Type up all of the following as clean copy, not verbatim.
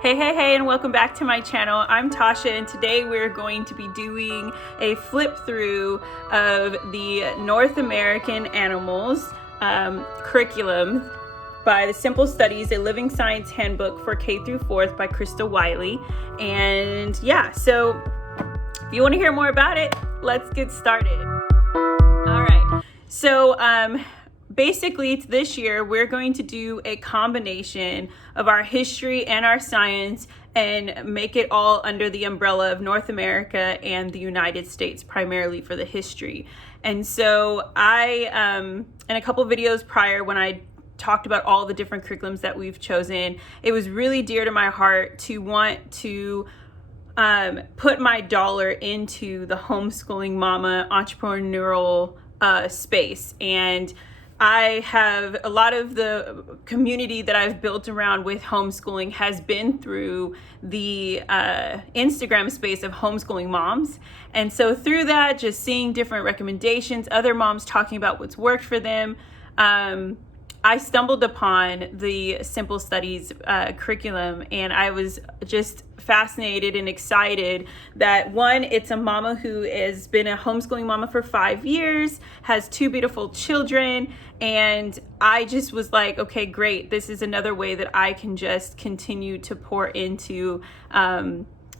Hey, and welcome back to my channel. I'm Tasha, and today we're going to be doing a flip through of the North American Animals curriculum by the Simple Studies, a Living Science Handbook for K through 4th by Krista Wiley. And yeah, so if you want to hear more about it, let's get started. All right, so basically this year we're going to do a combination of our history and our science and make it all under the umbrella of North America and the United States, primarily for the history. And so I in a couple videos prior, when I talked about all the different curriculums that we've chosen, it was really dear to my heart to want to put my dollar into the homeschooling mama entrepreneurial space. And I have a lot of the community that I've built around with homeschooling has been through the Instagram space of homeschooling moms. And so through that, just seeing different recommendations, other moms talking about what's worked for them, I stumbled upon the Simple Studies curriculum, and I was just fascinated and excited that, one, it's a mama who has been a homeschooling mama for 5 years, has 2 beautiful children, and I just was like, okay, great. This is another way that I can just continue to pour into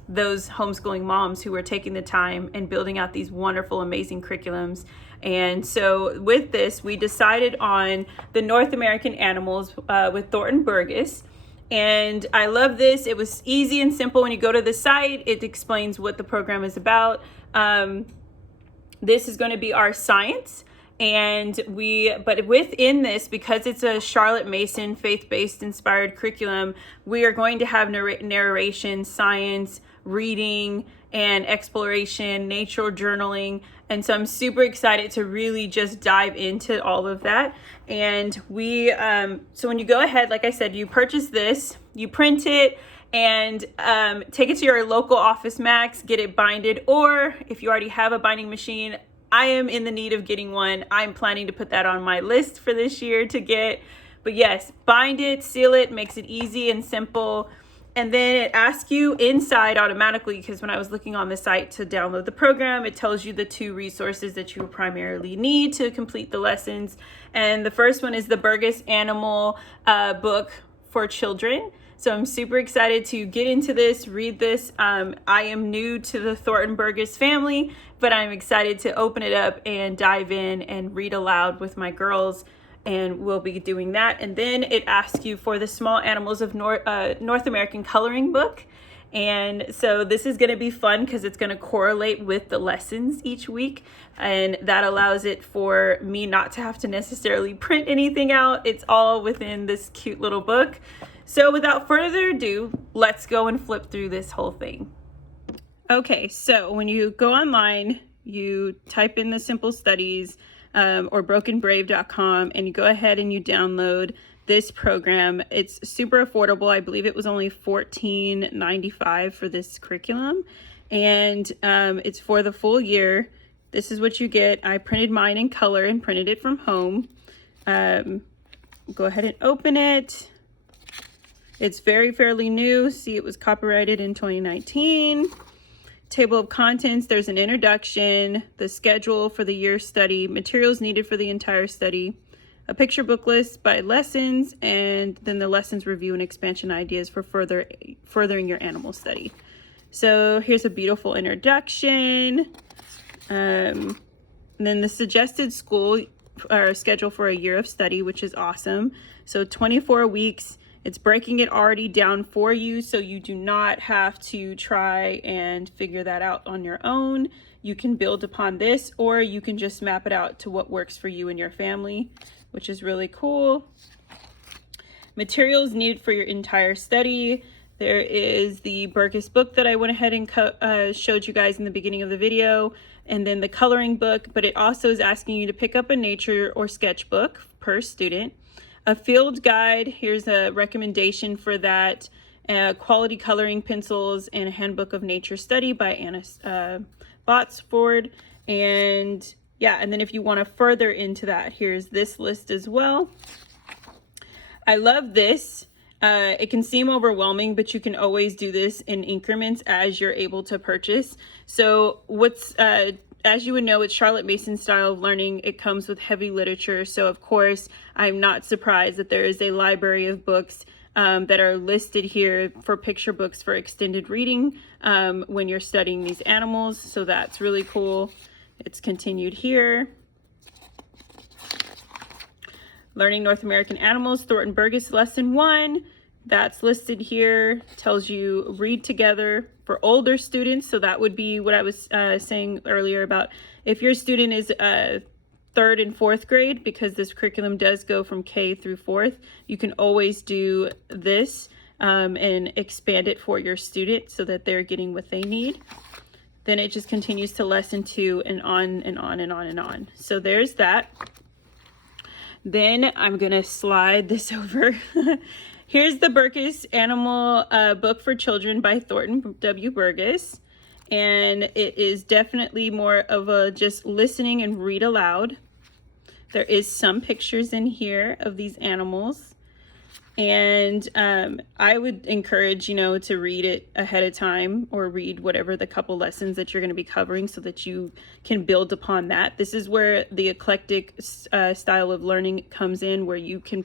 those homeschooling moms who are taking the time and building out these wonderful, amazing curriculums. And so with this, we decided on the North American Animals with Thornton Burgess. And I love this. It was easy and simple. When you go to the site, it explains what the program is about. This is going to be our science. But within this, because it's a Charlotte Mason faith-based inspired curriculum, we are going to have narration, science, reading, and exploration, nature journaling. And so I'm super excited to really just dive into all of that. And so when you go ahead, like I said, you purchase this, you print it, and take it to your local Office Max, get it binded, or if you already have a binding machine, I am in the need of getting one. I'm planning to put that on my list for this year to get. But yes, bind it, seal it, makes it easy and simple. And then it asks you inside automatically, because when I was looking on the site to download the program, it tells you the 2 resources that you primarily need to complete the lessons. And the first one is the Burgess Animal book for children. So I'm super excited to get into this, read this. I am new to the Thornton Burgess family, but I'm excited to open it up and dive in and read aloud with my girls. And we'll be doing that. And then it asks you for the Small Animals of North American coloring book. And so this is going to be fun because it's going to correlate with the lessons each week. And that allows it for me not to have to necessarily print anything out. It's all within this cute little book. So without further ado, let's go and flip through this whole thing. Okay, so when you go online, you type in the Simple Studies or brokenbrave.com, and you go ahead and you download this program. It's super affordable. I believe it was only $14.95 for this curriculum, and it's for the full year. This is what you get. I printed mine in color and printed it from home. Go ahead and open it. It's fairly new. See, it was copyrighted in 2019. Table of contents, there's an introduction, the schedule for the year study, materials needed for the entire study, a picture book list by lessons, and then the lessons review and expansion ideas for furthering your animal study. So here's a beautiful introduction. And then the suggested school or schedule for a year of study, which is awesome. So 24 weeks. It's breaking it already down for you, so you do not have to try and figure that out on your own. You can build upon this, or you can just map it out to what works for you and your family, which is really cool. Materials needed for your entire study. There is the Burgess book that I went ahead and showed you guys in the beginning of the video, and then the coloring book, but it also is asking you to pick up a nature or sketchbook per student. A field guide, here's a recommendation for that, quality coloring pencils, and a handbook of nature study by Anna Botsford. And yeah, and then if you want to further into that, here's this list as well. I love this. It can seem overwhelming, but you can always do this in increments as you're able to purchase. So as you would know, it's Charlotte Mason's style of learning. It comes with heavy literature. So of course, I'm not surprised that there is a library of books that are listed here for picture books for extended reading when you're studying these animals. So that's really cool. It's continued here. Learning North American Animals, Thornton Burgess Lesson 1. That's listed here. Tells you read together for older students. So that would be what I was saying earlier about if your student is 3rd and 4th grade, because this curriculum does go from K through 4th, you can always do this and expand it for your student so that they're getting what they need. Then it just continues to lesson 2 and on and on and on and on. So there's that. Then I'm gonna slide this over. Here's the Burgess Animal Book for Children by Thornton W. Burgess. And it is definitely more of a just listening and read aloud. There is some pictures in here of these animals. And I would encourage, to read it ahead of time or read whatever the couple lessons that you're going to be covering so that you can build upon that. This is where the eclectic style of learning comes in, where you can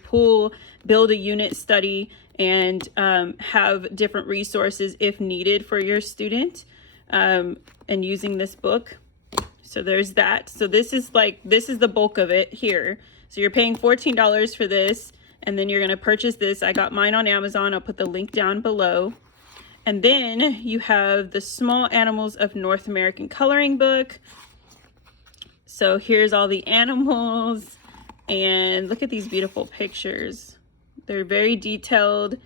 build a unit study and have different resources if needed for your student and using this book. So there's that. So this is the bulk of it here. So you're paying $14 for this. And then you're going to purchase this. I got mine on Amazon. I'll put the link down below. And then you have the Small Animals of North American Coloring book. So here's all the animals. And look at these beautiful pictures. They're very detailed.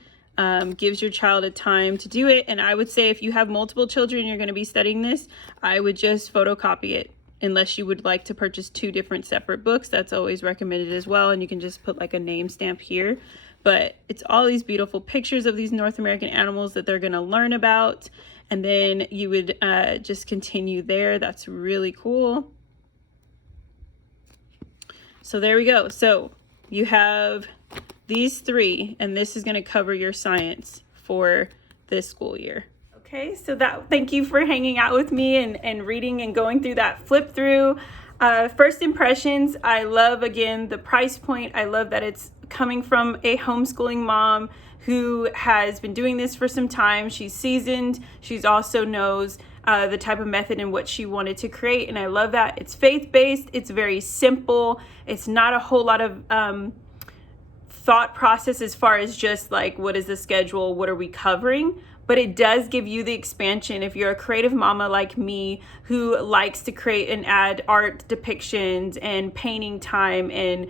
Gives your child a time to do it. And I would say if you have multiple children, you're going to be studying this, I would just photocopy it. Unless you would like to purchase 2 different separate books, that's always recommended as well. And you can just put like a name stamp here. But it's all these beautiful pictures of these North American animals that they're going to learn about. And then you would just continue there. That's really cool. So there we go. So you have these 3, and this is going to cover your science for this school year. Okay, so thank you for hanging out with me and reading and going through that flip through. First impressions, I love, again, the price point. I love that it's coming from a homeschooling mom who has been doing this for some time. She's seasoned. She's also knows the type of method and what she wanted to create. And I love that. It's faith-based. It's very simple. It's not a whole lot of thought process as far as just like, what is the schedule? What are we covering? But it does give you the expansion if you're a creative mama like me who likes to create and add art depictions and painting time and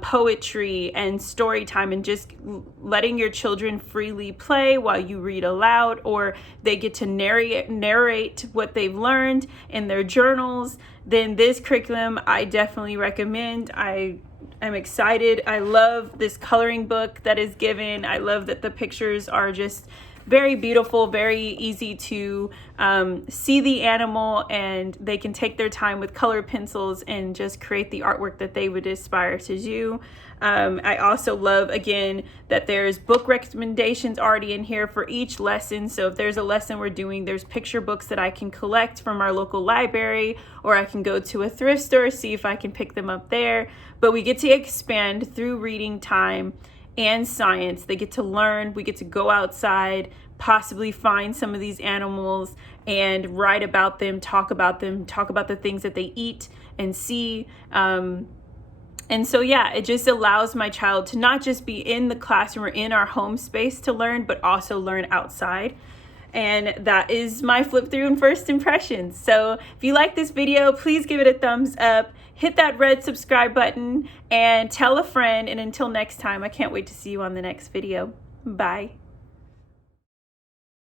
poetry and story time, and just letting your children freely play while you read aloud, or they get to narrate what they've learned in their journals. Then this curriculum I definitely recommend. I'm excited. I love this coloring book that is given. I love that the pictures are just very beautiful, very easy to see the animal, and they can take their time with colored pencils and just create the artwork that they would aspire to do. I also love, again, that there's book recommendations already in here for each lesson. So if there's a lesson we're doing, there's picture books that I can collect from our local library, or I can go to a thrift store, see if I can pick them up there. But we get to expand through reading time and science. They get to learn. We get to go outside, possibly find some of these animals and write about them, talk about the things that they eat and see. And so, yeah, it just allows my child to not just be in the classroom or in our home space to learn, but also learn outside. And that is my flip through and first impressions. So if you like this video, please give it a thumbs up, hit that red subscribe button, and tell a friend. And until next time, I can't wait to see you on the next video. Bye.